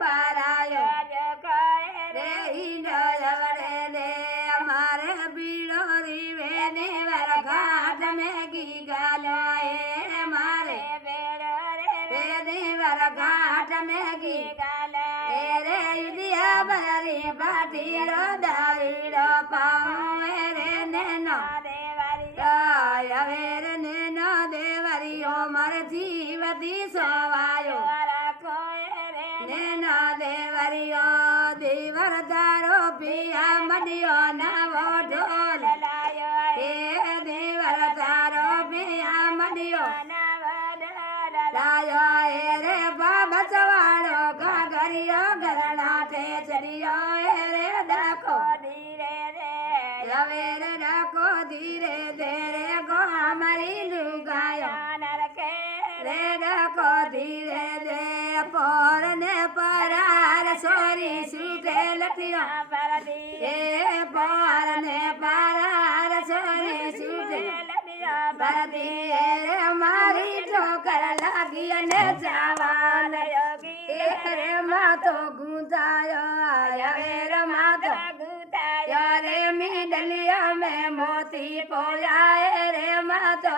પારાયો રે ઈનો જવડે દે અમારે બીડો રીવે ને વરઘાટ મેં ગી ગાલો એ મારે રે દેવર ઘાટ મેં ગી એ રે યુધિયા બરી બાટીડો દારીડો પાઉં રે નેનો હવે રે નેનો દેવરીઓ માર જીવતી સોવાયો નેનો દેવરીઓ દેવર તારો પિયા મડિયો નવો ઢોલ હે દેવર તારો પિયા મડિયો લાયો એ રે બાબા ચવાડો ગાગરિયો ગરણા ઠેચરિયો એ રે ડકો ધીરે રે હવે રે ડકો ધીરે ધે રે ગો અમારી લુગાયો રે ડકો ધીરે દે પોર ને પરાર સોરી છૂટે લઠિયો એ પોર ને પરાર સોરી છૂટે બરદી રે મારી ઠોકર લાગી અને જવાન યોગી રે માતો ગુંજાયો આયા રે માતો ગુંજાયો રે મી ડલિયા મે મોતી પોયા રે માતો